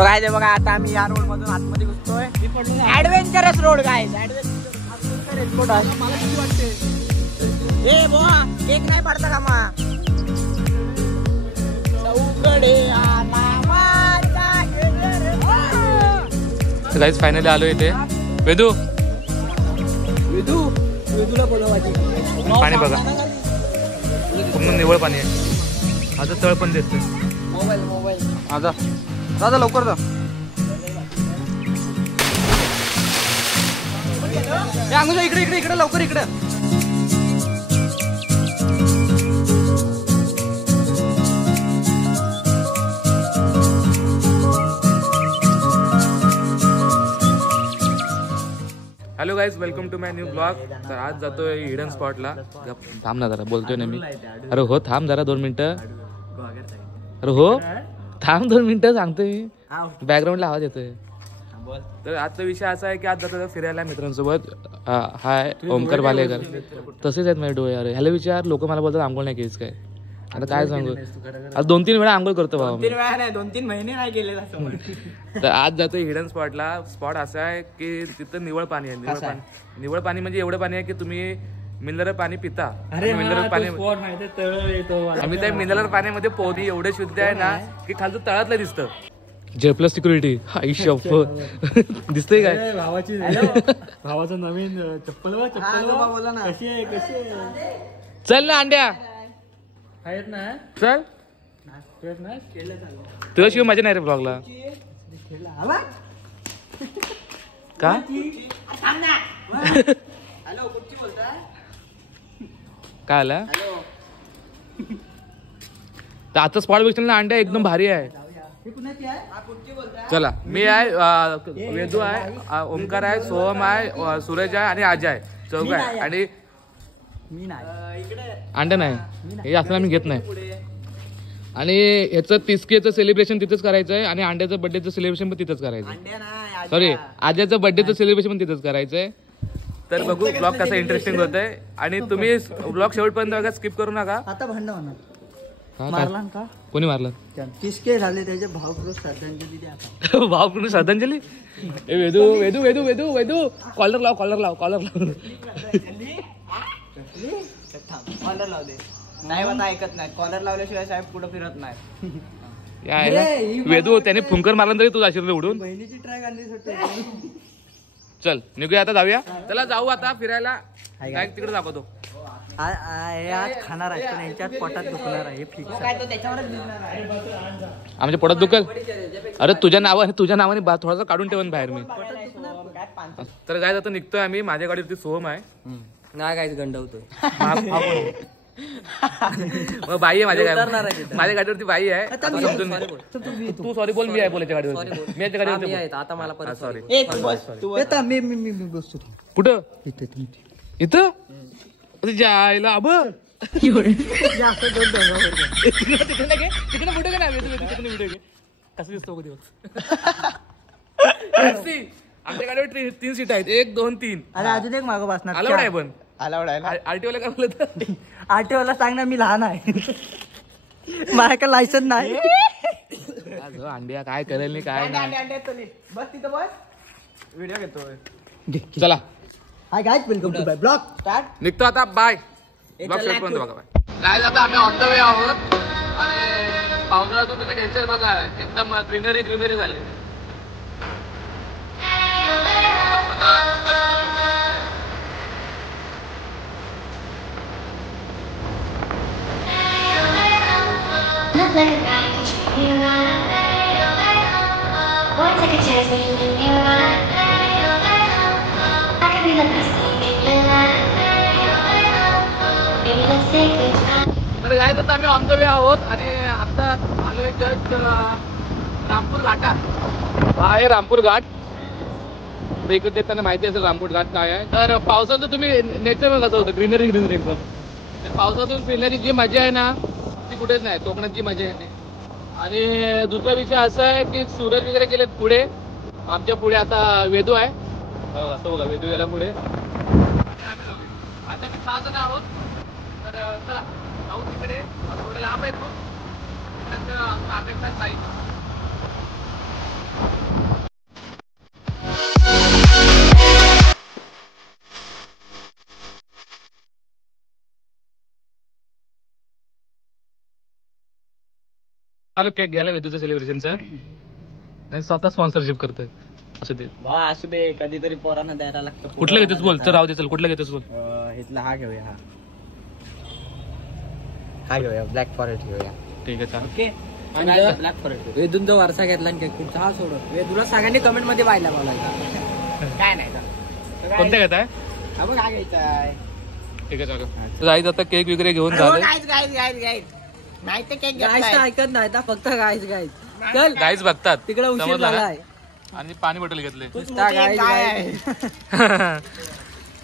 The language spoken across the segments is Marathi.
सो काय ते बघा आता आम्ही या रोड मधून आतमध्ये घुसतोय. Adventurous road guys, adventurous road आहे. मला किती वाटते ए बोआ केक नाही पडता का मा चौकडे आला माझा गाइस फायनली आलो इथे. वेदू वेदूला बोलवायची. पाणी बघा पूर्ण निवळ पाणी आहे. आता तळ पण देत मोबाईल आता दादा लवकर जा. इकडे लवकर इकडे. Hello guys, welcome to my new blog. तर आज जातोय हिडन स्पॉटला. थांब ना जरा, बोलतोय ना मी. अरे हो थांब जरा 2 मिनिटं. अरे हो थांब 2 मिनिटं सांगतोय मी. बॅकग्राऊंडला आवाज येतोय. तर आजचा विषय असा आहे की आज जातो फिरायला मित्रांसोबत. हाय ओमकार बालेकर. तसेच आहेत माझे डोळे. अरे ह्याला विचार, लोक मला बोलतात आंघोळ नाही केलीस काय. आता काय सांगू, आज 2-3 वेळा आंघोळ करतो बाबा. 2-3 वेळा नाही, 2-3 महिने नाही गेले. तर आज जातो हिडन स्पॉटला. स्पॉट असा आहे की तिथं निवळ पाणी आहे. निवळ पाणी म्हणजे एवढं पाणी आहे की तुम्ही मिनरल पाणी पिता. मिनरल पाणी आम्ही त्या मिनरल पाण्यामध्ये पोहणी एवढे शुद्ध आहे ना की खालचं तळातलं दिसतं. J+ सिक्युरिटी दिसतंय काय. भावाचं नवीन चप्पल बोला ना. कशी आहे चल ना अंड्या आहेत ना. चल तुझ्याशिवाय मजा नाही रे ब्लॉगला. का काय आला तर आता स्पॉट बघशील ना अंड्या एकदम भारी आहे. चला मी आहे, वेदू आहे, ओमकार आहे, सोहम आहे, सूरज आहे आणि अजय आहे. चौघ आहे आणि मी नाही. अंडा नाही. हे असं आम्ही घेत नाही. आणि ह्याचं 30Kचं सेलिब्रेशन तिथेच करायचं आहे आणि अंड्याचं बर्थडेचं सेलिब्रेशन पण तिथेच करायचं. सॉरी आज्याचं बर्थडेचं सेलिब्रेशन पण तिथेच करायचंय. तर बघू ब्लॉग कसा इंटरेस्टिंग होतंय. आणि तुम्ही ब्लॉग शेवटपर्यंत बघा, स्किप करू नका. आता भांडण होणार. मारला का कोणी मारलं. 30K झाले त्याचे भावपूर्ण श्रद्धांजली द्या. भावपूर्ण श्रद्धांजली. वेदू वेदू वेदू वेदू वेदू कॉलर लाव कॉलर लाव कॉलर लाव. कॉलर लाव दे. नाही होता ऐकत नाही. कॉलर लावल्याशिवाय साहेब पुढे फिरत नाही. वेदू त्याने फुंकर मारला तरी तू जाशील उडून. बहिणीची ट्रॅक आणली. चल निघूया आता, जाऊया. चला जाऊ आता फिरायला. काय तिकडे दाखवतो. आज खाणार आहे पण यांच्यात पोटात दुखणार आहे. फिक्स. आमच्या पोटात दुखल. अरे तुझ्या नावाने थोडासा काढून ठेवन बाहेर मी. तर काय आता निघतोय आम्ही. माझ्या गाडीवरती सोहम आहे. नाही काय गंडवतोय. बाई आहे माझ्या गाडीवरती बाई आहे. तू सॉरी बोल. मी आहे बोलायच्या गाडीवर. मी याच्या गाडीवर. आता मला सॉरी. मी बसतो. कुठं इथं जायला अब तिकडे व्हिडिओ घे. कसं दिसतो कधी. आमच्या गाडीवर 3 सीट आहेत. 1 2 3. अरे अजून एक मागं बसणार. अलाउड आहे पण. आरटीओला काय बोलत. आरटीओला सांगणार मी लहान आहे. माझ्याकडे लायसन नाही. अंड्या काय करेल नाही काय नाही. बस तिथं बस. व्हिडिओ घेतोय. चला hi guys, welcome to my blog. Start. निघतो आता. बाय. ब्लॉग शेवटपर्यंत बघा. बाय. काय आता आम्ही ऑन द वे आहोत. आणि पावसाळ्यातून तुम्ही टेन्शन बघा एकदम ग्रीनरी झाली. तर काय तर आम्ही ऑन द वे आहोत आणि आता आलोय जस्ट रामपूर घाटात. हा आहे रामपूर घाट. इकडे त्यांना माहिती असेल रामपूर घाट काय आहे. तर पावसाचं तुम्ही नेचर कसं होतं. ग्रीनरी एकदम. पावसातून फिरण्याची जी मजा आहे ना ती कुठेच नाही. कोकणात मजा आहे. आणि दुसरा विषय असा आहे की सूरज वगैरे गेलेत पुढे. आमच्या पुढे आता वेदू आहे. असं बघा वेदू गेला पुढे. आता मी 6 जण आहोत. तर चला जाऊ तिकडे. थोडं लांब आहे खूप. चालू केक घ्यायला वेदूचं सेलिब्रेशनचं नाही स्वतः स्पॉन्सरशिप करतोय असं ते असू दे कधीतरी पोरांना द्यायला लागतं. कुठलं घेतोस बोल तर राहू दे चल कुठलं घेतोस बोल इथला हा घेऊया हा घेऊया ब्लॅक फॉरेस्ट घेऊया. ठीक आहे चाल ओके ब्लॅक फॉरेस्ट वेदूंचा वारसा घेतला केक पुढचा हा सोडत वेदूला सगळ्यांनी कमेंट मध्ये पाहायला पाहिजे काय नाही कोणत्या घेत आहे हा बघ हा घ्यायचा आहे. ठीक आहे चालू जायचं आता केक वगैरे घेऊन झालं नाही ते केक ऐकत नाही फक्त गाईज चल गाईज बघतात तिकडे उशीर झालाय आणि पाणी बॉटल घेतले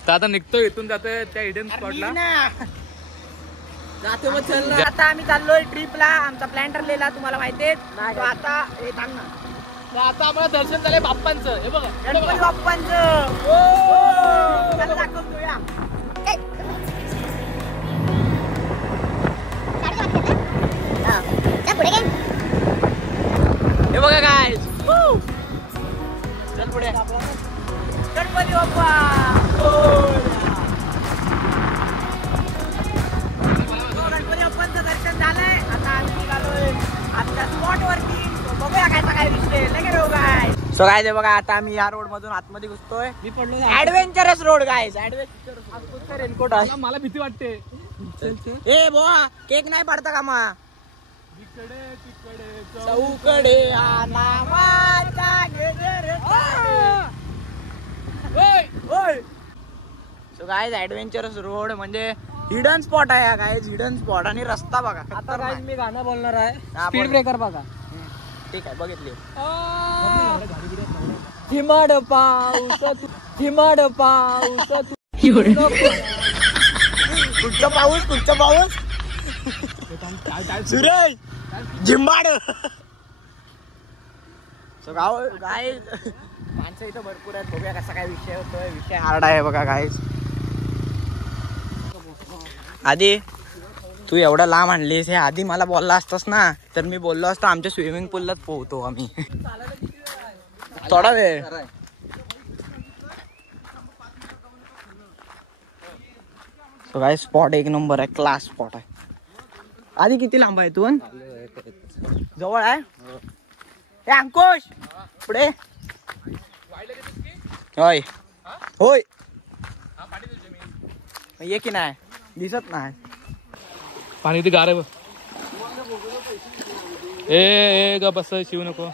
तर आता निघतो इथून जातोय त्या हिडन स्पॉटला जातो मग चल आता आम्ही चाललोय ट्रिपला आमचा प्लॅन ठरलेला तुम्हाला माहितीये आता हे सांग ना आता आम्हाला दर्शन झालंय बाप्पांचं हे बघा गणपती बाप्पांचं त्याला दाखवतो या हे बघा काय चल पुढे गणपती बाप्पा गणपती बाप्पांचं दर्शन झालंय आता आम्ही निघालोय आमच्या स्पॉट वरती बघूया काय दिसते काय सो काय ते बघा आता आम्ही या रोड मधून आतमध्ये घुसतोय मी पडलो adventurous road guys adventure raincoat मला भीती वाटते ए बोआ केक नाही पडता का मा चौकडे सो गाइस ऍडव्हेंचरस रोड म्हणजे हिडन स्पॉट आहे गाइस हिडन स्पॉट आणि रस्ता बघा आता गाइस मी गाणं बोलणार आहे स्पीड ब्रेकर बघा ठीक आहे बघितली हिमाड पाऊस कुठचा पाऊस सुरेश झिंबाड गाव गाय माणसं इथं भरपूर आहेत बघूया कसा काय विषय होतोय विषय हार्ड आहे बघा गाईज आधी तू एवढं लांब आणलीस हे आधी मला बोलला असतास ना तर मी बोललो असतो आमच्या स्विमिंग पूललाच पोहतो आम्ही थोडा वेळ सो गाइस स्पॉट एक नंबर आहे क्लास स्पॉट आहे आधी किती लांब आहे तू जवळ आहे हे अंकुश पुढे होय होय ये की नाही दिसत नाही पाणी ते गार आहे ए ग बस शिव नको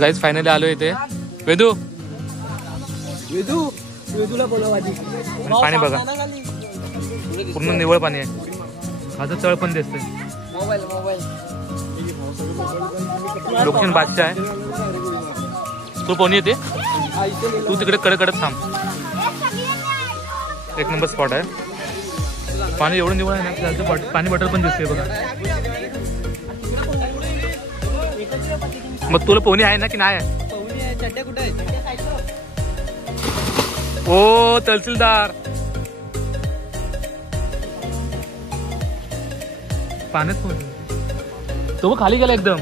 गाईज फायनली आलो इथे वेदूला बोलव आधी पाणी बघा पूर्ण निवळ पाणी आहे माझं चळ पण दिसतंय लोकेशन बादशाह आहे तू कोणी येते तू तिकडे कडकडत थांब एक नंबर स्पॉट आहे पाणी एवढं निवळ आहे ना पाणी बॉटल पण दिसते बघा मग तुला पोहणी आहे ना की नाही आहे ओ तहसीलदार पाण्यात पोहतो तो खाली गेला एकदम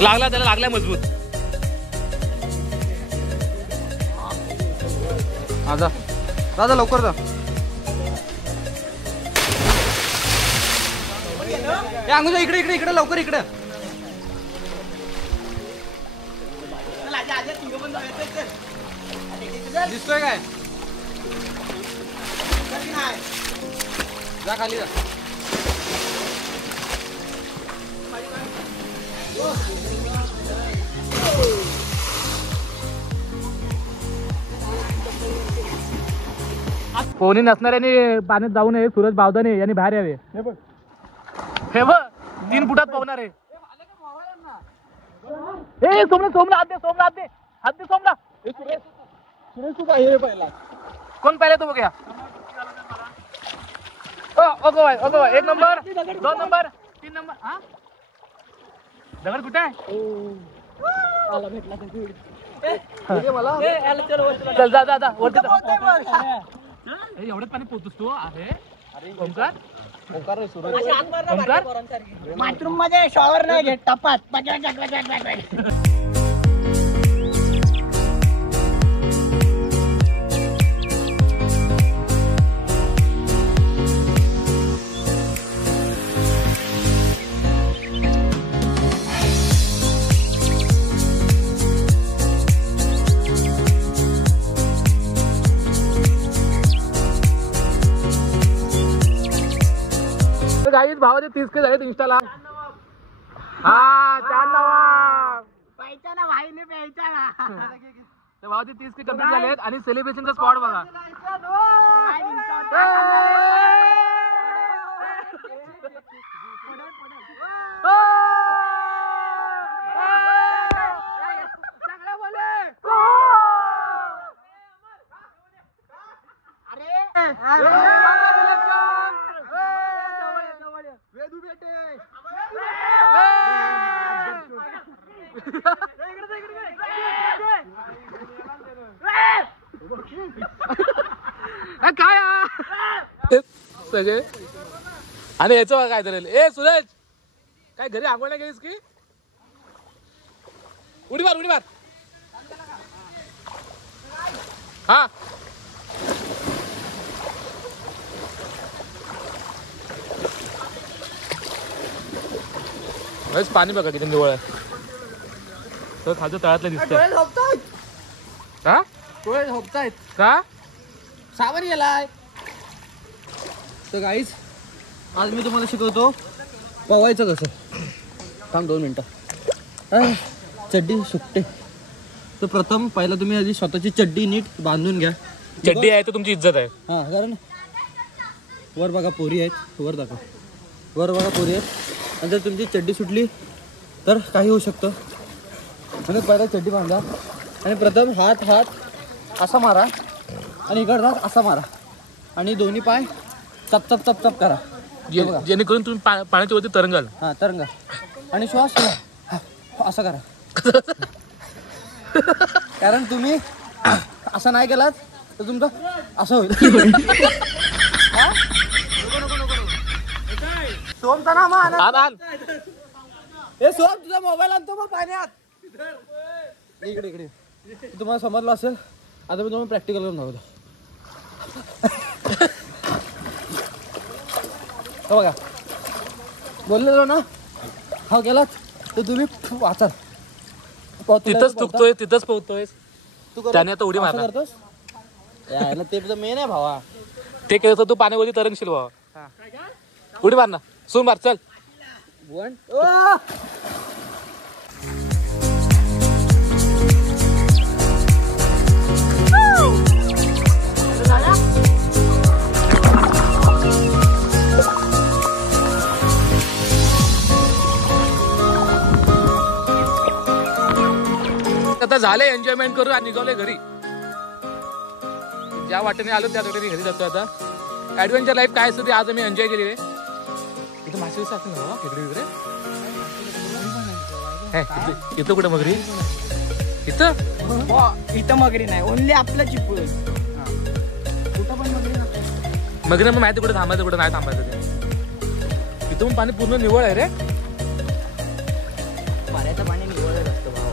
लागला त्याला लागलाय मजबूत आजा दादा लवकर जा अंगुजा इकडे इकडे इकडे लवकर इकडे दिसतोय काय जा खाली जा कोणी नसणाऱ्याने पाण्यात जाऊ नये सूरज बावदाने यांनी बाहेर यावे हे बघ 3 फुटात पोहणार आहे ए सोमला हात दे सोमला कोण पहिले तो बघूया. ओके भाई, ओके भाई. 1 नंबर, 2 नंबर, 3 नंबर. हा दगड कुठे आहे? चल जा जा जा वरती जा. एवढंच पाणी पोहतोस तू? अरे ओंकार, बाथरूम मध्ये शॉवर नाही घेत, टपात. गाईज भावाचे 30 के झालेत इंस्टाला. हा 4 नावा प्यायचा ना भाई ने, प्यायचा ना. भावाचे 30 के कंप्लीट झालेत. आणि सेलिब्रेशनचा स्पॉट बघा. काय सगळे. आणि याचं बघा काय झालेलं. ए सूरज, काय घरी आंघोळ नाही गेलीस की? उडी मार, उडी मार. हा पाणी बघा किती निवळ आहे. तर खालच्या तळातलं दिसतंय. का डोळे झोपतायत का? सावर गेलाय. तर गाईज आज मी तुम्हाला शिकवतो पवायचं कसं. थांब 2 मिनिटं. चड्डी सुकते. तर प्रथम पहिला तुम्ही आधी स्वतःची चड्डी नीट बांधून घ्या. चड्डी आहे तर तुमची इज्जत आहे. हां, कारण वर बघा पोरी आहेत. वर दाखवा. वर बघा पोरी आहेत. आणि जर तुमची चड्डी सुटली तर काही होऊ शकतं. म्हणजे पहिला चड्डी बांधा आणि प्रथम हात असा मारा आणि इकडचा असा मारा आणि दोन्ही पाय चप चप चप चप करा. जेणेकरून तुम्ही पाण्याच्या वरती तरंगाल. हां, तरंगा. आणि श्वास असं करा. कारण तुम्ही असं नाही केलात तर तुमचं असं होईल. सोमचा ना मान. हे सोम, तुझा मोबाईल आणतो मग पाण्यात. इकडे इकडे तुम्हाला समजलं असेल. आता मी तुम्हाला प्रॅक्टिकल करून दाखवतो. बघा बोललेलो ना, हा गेलात तर तुम्ही वाचा. तिथंच चुकतोय, तिथंच पोहतोय. त्याने आता उडी मारणार. करतोस यायला ते मेन आहे भावा. ते केलं तर तू पाण्यावरती तरंगशील भावा. उडी मार ना, सून मार. चल. आता झाले एन्जॉयमेंट करून आणि निघाले घरी. ज्या वाटेने आलो त्या वाटेने घरी जातो. आता ऍडव्हेंचर लाईफ काय असतं ते आज आम्ही एन्जॉय केली आहे. इथं मासे असतील ना इकडे इकडे. इथं कुठं मगरी? इथं मगरी नाही, ओनली आपलं चिपळूण. कुठं पण मगरी मग माहिती कुठे थांबायचं कुठं नाही थांबायचं ते. इथं पण पाणी पूर्ण निवळ आहे रे. पाण्याचं पाणी निवळच असतं भाऊ.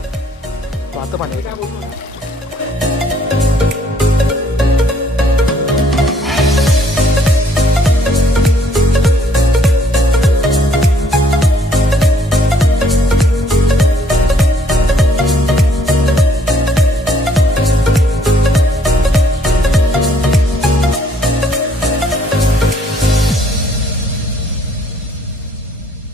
पाणी